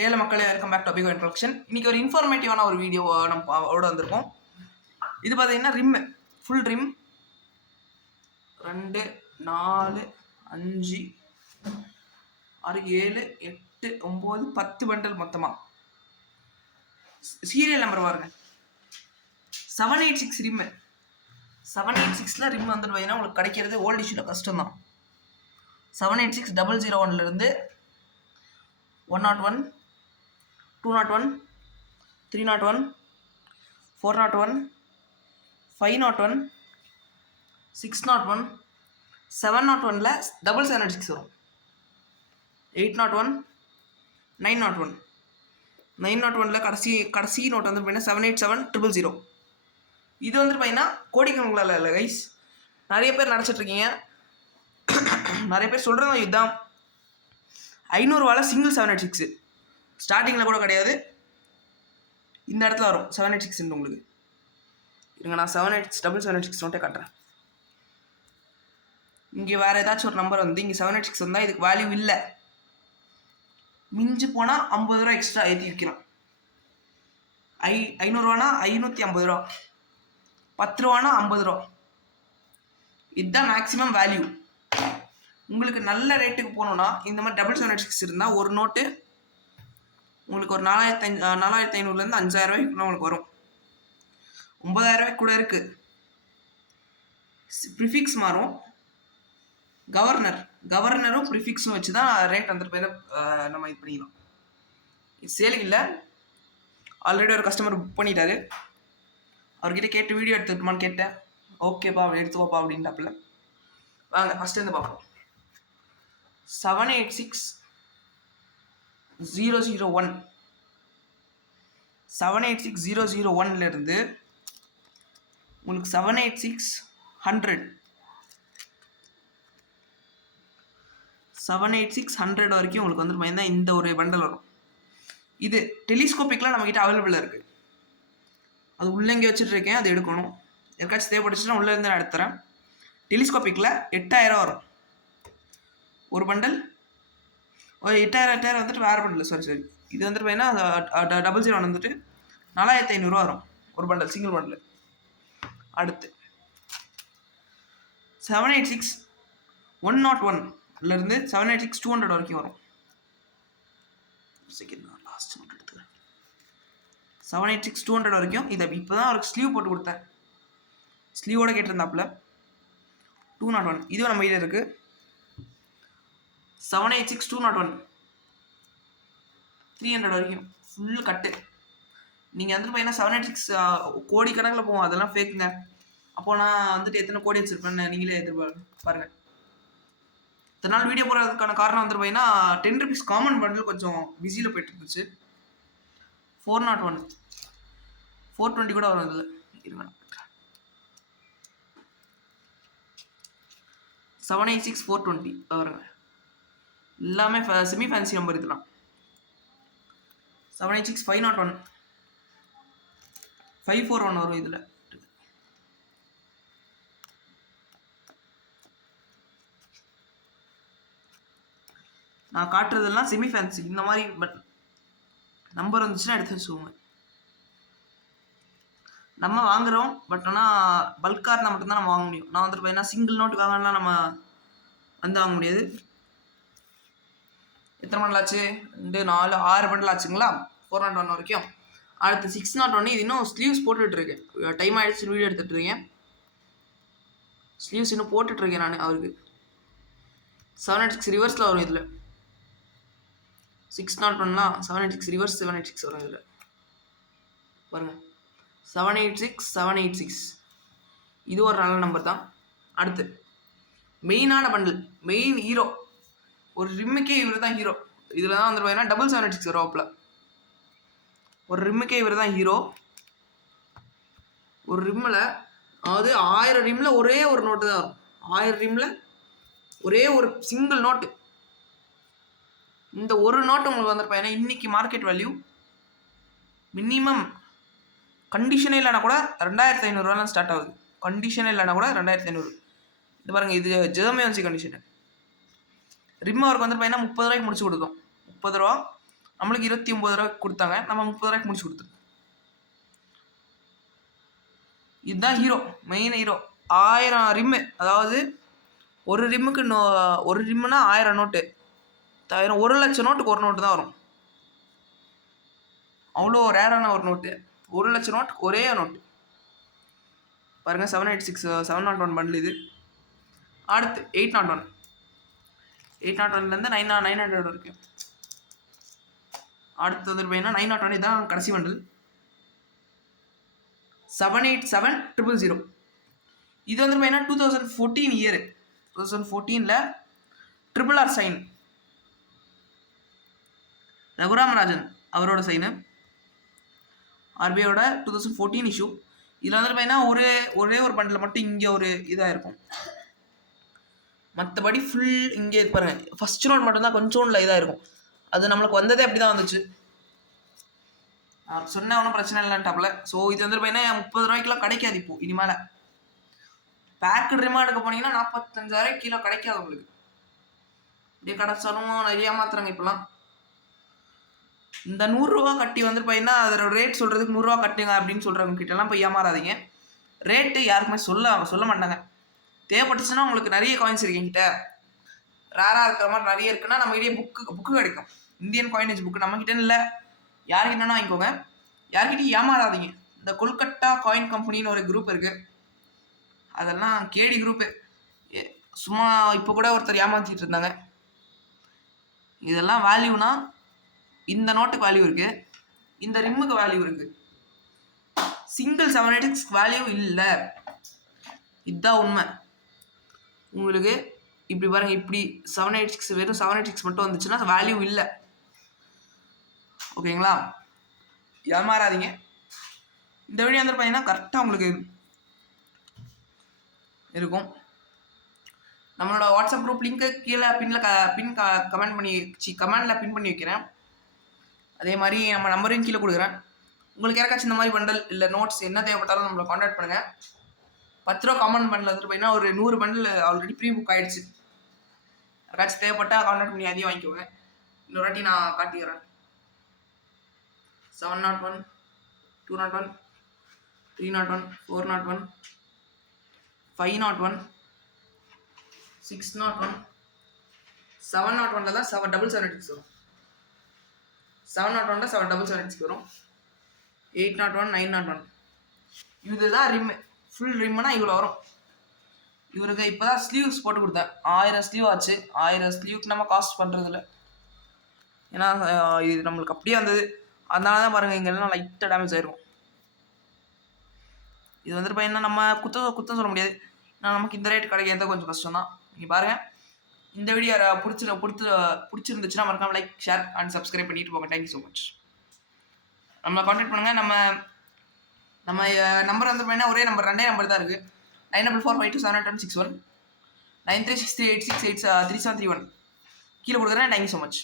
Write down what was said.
ஹேல மக்களே, welcome back to அபிகோ introduction. இன்னைக்கு ஒரு இன்ஃபர்மேட்டிவான ஒரு வீடியோ நம்ம வந்திருக்கோம். இது பார்த்தீங்கன்னா ரிம், ஃபுல் ரிம் 2 4 5 6 7 8 9 10 பண்டல் மொத்தமாக. சீரியல் நம்பர் பாருங்க, 786 ரிம்மு. 786ல் ரிம் வந்துட்டு பார்த்தீங்கன்னா உங்களுக்கு கிடைக்கிறது ஓல்டு இஷ்யூவில் கஷ்டம் தான். 786 001 101 201 301 401 501 601 701ல் 776 வரும். 801 901 901ல் கடைசி நோட் வந்து பார்த்தீங்கன்னா 787 000. இது வந்து பார்த்தீங்கன்னா கோடிக்கணக்கில் இல்லை கைஸ், நிறைய பேர் நினச்சிட்ருக்கீங்க. நிறைய பேர் சொல்கிறது இதுதான் 500 ரூபாயில் சிங்கிள் 786 ஸ்டார்டிங்கில் கூட கிடையாது, இந்த இடத்துல வரும் 786 உங்களுக்கு. இருங்க, நான் 787 நோட்டே காட்டுறேன். இங்கே வேறு ஏதாச்சும் ஒரு நம்பர் வந்து இங்கே 786 வந்தால் இதுக்கு வேல்யூ இல்லை. மிஞ்சு போனால் 50 ரூபா எக்ஸ்ட்ரா ஏற்றி விற்கலாம். 500 ரூபானா 550 ரூபா, 10 ரூபானா 50 ரூபா. இதுதான் மேக்ஸிமம் வேல்யூ. உங்களுக்கு நல்ல ரேட்டுக்கு போகணுன்னா இந்த மாதிரி 786 இருந்தால் ஒரு நோட்டு உங்களுக்கு ஒரு 4500லேருந்து 5000 ரூபாய்க்குள்ள உங்களுக்கு வரும். 9000 ரூபாய்க்கு கூட இருக்குது. ப்ரிஃபிக்ஸ் மாறும். கவர்னரும் ப்ரிஃபிக்ஸும் வச்சு தான் ரேட் வந்துட்டு போய் நம்ம இது பண்ணிக்கலாம். இது சேலிங் இல்லை, ஆல்ரெடி ஒரு கஸ்டமர் புக் பண்ணிட்டாரு. அவர்கிட்ட கேட்டு வீடியோ எடுத்துக்கிட்டுமான்னு கேட்டேன். ஓகேப்பா எடுத்துக்கோப்பா அப்படின்ட்டாப்புல. வாங்க ஃபஸ்ட்டு இருந்து பார்ப்போம். 786 001 786 001லேருந்து உங்களுக்கு 786 100 786 வரைக்கும் உங்களுக்கு வந்து பார்த்தீங்கன்னா இந்த ஒரு பண்டல் வரும். இது டெலிஸ்கோப்பிக்லாம் நம்மக்கிட்ட அவைலபிளாக இருக்குது. அது உள்ளே இங்கே வச்சுட்ருக்கேன், அது எடுக்கணும். யாருக்காச்சும் தேவைப்பட்டுச்சுன்னா உள்ளேருந்து நான் எடுத்துறேன். டெலிஸ்கோப்பிக்கில் 8000 வரும் ஒரு பண்டல். ஒரு 8000 வந்துட்டு வேறு பண்டல். சரி இது வந்துட்டு பார்த்தீங்கன்னா 00 வந்துட்டு 4500 வரும் ஒரு பண்டல், சிங்கிள் பண்டல். அடுத்து 786 101லேருந்து 786 200 வரைக்கும் வரும். செகண்ட் நான் லாஸ்ட் நோட் எடுத்துக்கிறேன். 786 200 வரைக்கும். இதை இப்போ தான் அவருக்கு ஸ்லீவ் போட்டு கொடுத்தேன், ஸ்லீவோடு கேட்டிருந்தாப்புல. 201 இதுவும் நம்ம வீட்டில் இருக்குது. 786 201 300 வரைக்கும் ஃபுல் கட்டு. நீங்கள் வந்துட்டு பார்த்தீங்கன்னா 786 கோடி கணக்கில் போவோம், அதெல்லாம் ஃபேக்குங்க. அப்போ நான் வந்துட்டு எத்தனை கோடி வச்சுருப்பேன்னு நீங்களே பாருங்கள். இத்தனை நாள் வீடியோ போடுறதுக்கான காரணம் வந்துட்டு பார்த்தீங்கன்னா 10 rupees காமன் பண்டில் கொஞ்சம் பிஸியில் போய்ட்டு இருந்துச்சு. 401 420 கூட வரும் இதில். இருங்க 786 420 வருங்க. எல்லாமே செமி ஃபேன்சி நம்பர். இதெல்லாம் 786 501 541 வரும் இதில். நான் காட்டுறதெல்லாம் செமி ஃபேன்சி. இந்த மாதிரி பட் நம்பர் வந்துச்சுன்னா எடுத்து வச்சுக்கோங்க. நம்ம வாங்குகிறோம், பட் ஆனால் பல்காக இருந்தால் மட்டும்தான் நம்ம வாங்க முடியும். நான் வந்துட்டு பார்த்தீங்கன்னா சிங்கிள் நோட்டு வாங்கலாம், நம்ம வந்து வாங்க முடியாது. எத்தனை பண்டல் ஆச்சு? 2 4 6 பண்டல் ஆச்சுங்களா? 401 வரைக்கும். அடுத்து 601. இது இன்னும் ஸ்லீவ்ஸ் போட்டுட்ருக்கேன். டைம் ஆகிடுச்சு, வீடியோ எடுத்துகிட்ருக்கேன். ஸ்லீவ்ஸ் இன்னும் போட்டுட்ருக்கேன் நான் அவருக்கு. 786 ரிவர்ஸில் வரும் இதில். 601லாம் 786 ரிவர்ஸ் 786 வரும் இதில் பாருங்கள். 786 இது ஒரு நல்ல நம்பர் தான். அடுத்து மெயினான பண்டில், மெயின் ஹீரோ, ஒரு ரிம்முக்கே இவர் தான் ஹீரோ. இதில் தான் வந்துட்டு பார்த்தீங்கன்னா 776 வரும். அப்பில் ஒரு ரிம்முக்கே இவர் தான் ஹீரோ. ஒரு ரிம்மில், அதாவது 1000 ரிம்மில் ஒரே ஒரு நோட்டு தான் வரும். 1000 ரிம்மில் ஒரே ஒரு சிங்கிள் நோட்டு. இந்த ஒரு நோட்டு உங்களுக்கு வந்துட்டு பார்த்தீங்கன்னா இன்றைக்கி மார்க்கெட் வேல்யூ மினிமம் கண்டிஷனே இல்லைனா கூட 2500 ஸ்டார்ட் ஆகுது. கண்டிஷனே இல்லைனா கூட 2500. இது பாருங்கள், இது ஜெர்மன்சி கண்டிஷனு. ரிம் அவருக்கு வந்துட்டு பார்த்தீங்கன்னா 30 ரூபாய்க்கு முடிச்சு கொடுத்தோம். 30 ரூபா நம்மளுக்கு 29 ரூபா கொடுத்தாங்க, நம்ம 30 ரூபாய்க்கு முடிச்சு கொடுத்துருக்கோம். இதுதான் ஹீரோ, மெயின் ஹீரோ. 1000 ரிம்மு, அதாவது ஒரு ரிம்முக்கு ஒரு ரிம்முனா 1000 நோட்டு, 1 லட்சம் நோட்டுக்கு ஒரு நோட்டு தான் வரும். அவ்வளோ ரேரான ஒரு நோட்டு, 1 லட்சம் நோட்டுக்கு ஒரே நோட்டு. பாருங்கள் 786 701 பண்டில் இது. அடுத்து 801, 801லேருந்து 900 இருக்குது. அடுத்து வந்து பார்த்தீங்கன்னா 901 இதுதான் கடைசி பண்டில். 787 000. இது வந்து பார்த்தீங்கன்னா 2014 இயர், 2014ல் RRR சைன், ரகுராமராஜன் அவரோட சைனு, ஆர்பிஐயோட 2014 இஷ்யூ. இதில் வந்து பார்த்தீங்கன்னா ஒரே ஒரு பண்டில் மட்டும் இங்கே ஒரு இதாக இருக்கும், மற்றபடி ஃபுல் இங்கே பாருங்க. ஃபர்ஸ்ட் நோட் மட்டும்தான் கொஞ்சோண்டில் இதாக இருக்கும். அது நம்மளுக்கு வந்ததே அப்படி தான் வந்துச்சு. சொன்ன ஒன்றும் பிரச்சனை இல்லைன்ட்டாப்ல. ஸோ இது வந்து பார்த்தீங்கன்னா 30 ரூபாய்க்குலாம் கிடைக்காது இப்போ இனிமேல். பேக்கட் ரிமா எடுக்க போனீங்கன்னா 45,000 கிலோ கிடைக்காது உங்களுக்கு. இப்படியே கிடச்சாலும் நிறைய மாத்திரங்க இப்போலாம். இந்த 100 ரூபா கட்டி வந்து பார்த்தீங்கன்னா அதோட ரேட் சொல்கிறதுக்கு 100 ரூபா கட்டுங்க அப்படின்னு சொல்கிறவங்க கிட்டலாம் போய் ஏமாறாதீங்க. ரேட்டு யாருக்குமே சொல்ல மாட்டாங்க. தேவைப்பட்டுச்சுன்னா உங்களுக்கு நிறைய காயின்ஸ் இருக்கு என்கிட்ட, ரேராக இருக்கிற மாதிரி நிறைய இருக்குன்னா நம்மகிட்டே புக்கு கிடைக்கும். இந்தியன் காயினேஜ் புக்கு நம்மகிட்ட இல்லை, யார்கிட்டனா வாங்கிக்கோங்க. யார்கிட்டையும் ஏமாறாதீங்க. இந்த கொல்கட்டா காயின் கம்பெனின்னு ஒரு குரூப் இருக்குது, அதெல்லாம் கேடி குரூப்பு. சும்மா இப்போ கூட ஒருத்தர் ஏமாற்றிட்டு இருந்தாங்க. இதெல்லாம் வேல்யூனா இந்த நோட்டுக்கு வேல்யூ இருக்குது, இந்த ரிம்முக்கு வேல்யூ இருக்குது, சிங்கிள் 786 வேல்யூ இல்லை. இதுதான் உண்மை. உங்களுக்கு இப்படி பாருங்கள், இப்படி 786 வெறும் 786 மட்டும் வந்துச்சுன்னா வேல்யூ இல்லை. ஓகேங்களா, ஏமாறாதீங்க. இந்த வீடியோ வந்து பார்த்தீங்கன்னா கரெக்டாக உங்களுக்கு இருக்கும். நம்மளோட வாட்ஸ்அப் குரூப் லிங்க்கு கீழே கமெண்டில் பின் பண்ணி வைக்கிறேன். அதே மாதிரி நம்ம நம்பரையும் கீழே கொடுக்குறேன். உங்களுக்கு யாருக்காச்சும் இந்த மாதிரி பண்டல் இல்லை நோட்ஸ் என்ன தேவைப்பட்டாலும் நம்மளை காண்டாக்ட் பண்ணுங்கள். 10 ரூபா காமன் பண்டில் வந்துட்டு பார்த்தீங்கன்னா ஒரு 100 பண்டில் ஆல்ரெடி ப்ரீ புக் ஆகிடுச்சு. யாருக்காச்சும் தேவைப்பட்டால் காண்டாக்ட் பண்ணி அதையும் வாங்கிக்கோங்க. இன்னொரு வாட்டி நான் காட்டிக்கிறேன். 701, 201, 301, 401, 501, 601, 701 தான் 777 வரும். 701 777 வரும். 801, 901 இதுதான் ரிம்மு. ஃபுல் ரிம்முனா இவ்வளோ வரும். இவருக்கு இப்போ தான் ஸ்லீவ்ஸ் போட்டு கொடுத்தேன். 1000 ஸ்லீவ் ஆச்சு. 1000 ஸ்லீவுக்கு நம்ம காஸ்ட் பண்ணுறதில்ல, ஏன்னா இது நம்மளுக்கு அப்படியே வந்தது. அதனால தான் பாருங்கள் இங்கெல்லாம் லைட்டாக டேமேஜ் ஆகிருக்கும். இது வந்துட்டு பார்த்தீங்கன்னா நம்ம குத்தம் சொல்ல முடியாது, ஏன்னா நமக்கு இந்த ரேட் கிடைக்கிறது கொஞ்சம் கஷ்டம் தான். நீங்கள் பாருங்கள், இந்த வீடியோ பிடிச்சிருந்துச்சுன்னா மறக்காம லைக், ஷேர் அண்ட் சப்ஸ்கிரைப் பண்ணிட்டு போங்க. Thank you so much. நம்ம கான்டாக்ட் பண்ணுங்கள். நம்ம நம்பர் வந்து பார்த்தீங்கன்னா ஒரே நம்பர், 2 நம்பர் தான் இருக்குது. 9445278161, 9363863731 கீழே கொடுக்குறேன். Thank you so much.